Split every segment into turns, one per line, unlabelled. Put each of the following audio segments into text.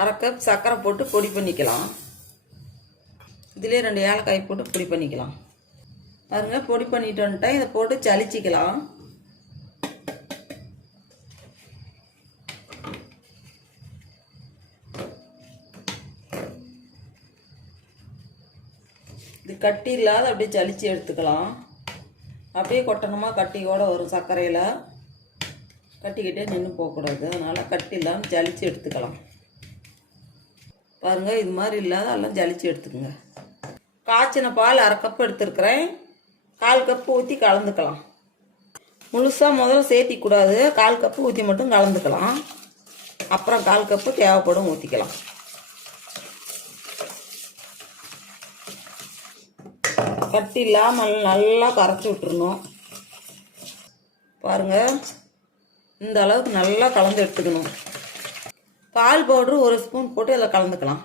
அரை கப் சர்க்கரை போட்டு பொடி பண்ணிக்கலாம். இதிலே ரெண்டு ஏலக்காய் போட்டு பொடி பண்ணிக்கலாம். பாருங்கள் பொடி பண்ணிட்டு வந்துட்டா இதை போட்டு சளிச்சிக்கலாம். இது கட்டி இல்லாத அப்படியே சளிச்சு எடுத்துக்கலாம். அப்படியே கொட்டணமாக கட்டியோட வரும் சர்க்கரையில். கட்டிக்கிட்டே நின்று போகக்கூடாது. அதனால் கட்டி இல்லாமல் ஜலிச்சு எடுத்துக்கலாம். பாருங்கள் இது மாதிரி இல்லாத எல்லாம் ஜலிச்சு எடுத்துக்கோங்க. காய்ச்சின பால் அரை கப் எடுத்துருக்குறேன். கால் கப்பு ஊற்றி கலந்துக்கலாம். முழுசாக முதல்ல சேர்த்திக்கூடாது கால் கப்பு ஊற்றி மட்டும் கலந்துக்கலாம். அப்புறம் கால் கப்பு தேவைப்படும் ஊற்றிக்கலாம் கட்டி இல்லாமல் நல்லா கரைச்சி விட்டுருணும் பாருங்க இந்த அளவுக்கு நல்லா கலந்து எடுத்துக்கணும். பால் பவுட்ரு ஒரு ஸ்பூன் போட்டு இதில் கலந்துக்கலாம்.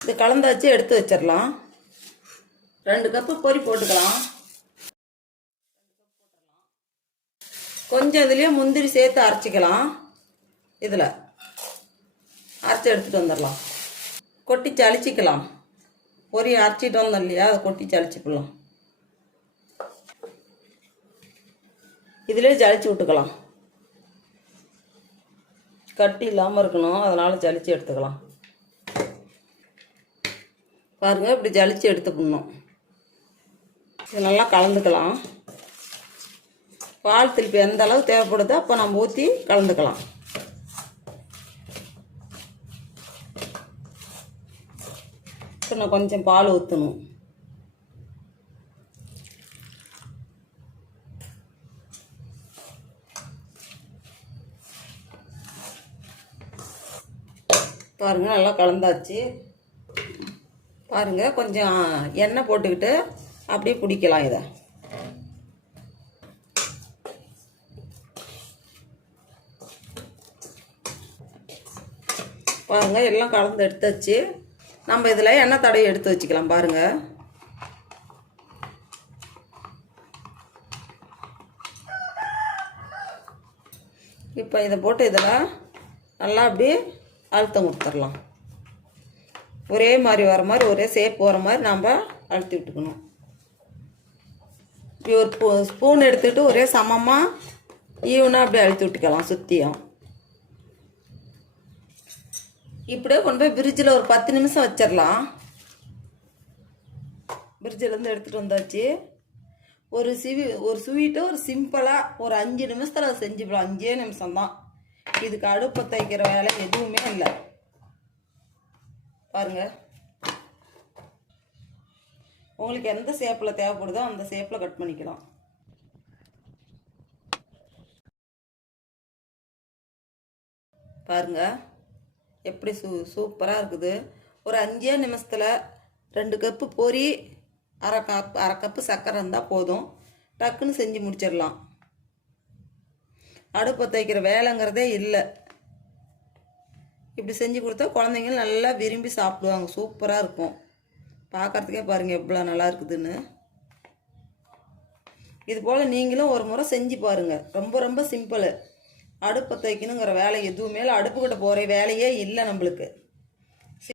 இது கலந்தாச்சு எடுத்து வச்சிடலாம். ரெண்டு கப்பு பொரி போட்டுக்கலாம். கொஞ்சம் இதுலேயே முந்திரி சேர்த்து அரைச்சிக்கலாம். இதில் அரைச்சி எடுத்துகிட்டு வந்துடலாம். கொட்டி சளிச்சிக்கலாம் பொரி அரைச்சிட்டு வந்தோம் இல்லையா? அதை கொட்டி சளிச்சிக்கலாம் இதிலே ஜலிச்சு விட்டுக்கலாம். கட்டி இல்லாமல் இருக்கணும். அதனால் ஜலிச்சு எடுத்துக்கலாம். பாருங்கள் இப்படி ஜலிச்சு எடுத்துக்கணும். இது நல்லா கலந்துக்கலாம். பால் திருப்பி எந்த அளவு தேவைப்படுதோ அப்போ நம்ம ஊற்றி கலந்துக்கலாம். இன்னும் கொஞ்சம் பால் ஊற்றணும் பாருங்கள் நல்லா கலந்தாச்சு. பாருங்கள் கொஞ்சம் எண்ணெய் போட்டுக்கிட்டு அப்படியே பிடிக்கலாம் இதை. பாருங்கள் எல்லாம் கலந்து எடுத்தாச்சு. நம்ம இதில் எண்ணெய் தடவை எடுத்து வச்சுக்கலாம் பாருங்கள் இப்போ இதை போட்டு இதில் நல்லா அப்படியே அழுத்தம் கொடுத்துடலாம். ஒரே மாதிரி வர மாதிரி ஒரே சேப் வர மாதிரி நாம் அழுத்தி விட்டுக்கணும். இப்படி ஒரு ஸ்பூன் எடுத்துக்கிட்டு ஒரே சமமாக ஈவனாக அப்படியே அழுத்தி விட்டுக்கலாம் சுற்றியும் இப்படியே கொண்டு போய் பிரிட்ஜில் ஒரு பத்து நிமிஷம் வச்சிடலாம். பிரிட்ஜிலேருந்து எடுத்துகிட்டு வந்தாச்சு. ஒரு சிவி ஒரு ஸ்வீட்டை ஒரு சிம்பிளாக ஒரு அஞ்சு நிமிஷத்தில் செஞ்சுக்கலாம். அஞ்சே நிமிஷம்தான். இதுக்கு அடுப்பை தைக்கிற வேலை எதுவுமே இல்லை. பாருங்க. உங்களுக்கு எந்த ஷேப்பில் தேவைப்படுதோ அந்த ஷேப்பில் கட் பண்ணிக்கலாம். பாருங்க. எப்படி சூ சூப்பராக இருக்குது. ஒரு அஞ்சே நிமிஷத்தில் ரெண்டு கப்பு பொரி அரை கப் அரை கப்பு சர்க்கரை இருந்தால் போதும். டக்குன்னு செஞ்சு முடிச்சிடலாம். அடுப்பை தைக்கிற வேலைங்கிறதே இல்லை. இப்படி செஞ்சு கொடுத்தா குழந்தைங்க நல்லா விரும்பி சாப்பிடுவாங்க. சூப்பராக இருக்கும். பார்க்குறதுக்கே பாருங்கள் எவ்வளோ நல்லா இருக்குதுன்னு. இது போல் நீங்களும் ஒரு முறை செஞ்சு பாருங்கள் ரொம்ப ரொம்ப சிம்பிள் அடுப்பை தைக்கணுங்கிற வேலை எதுவுமே இல்லை. அடுப்புக்கிட்ட போகிற வேலையே இல்லை நம்மளுக்கு.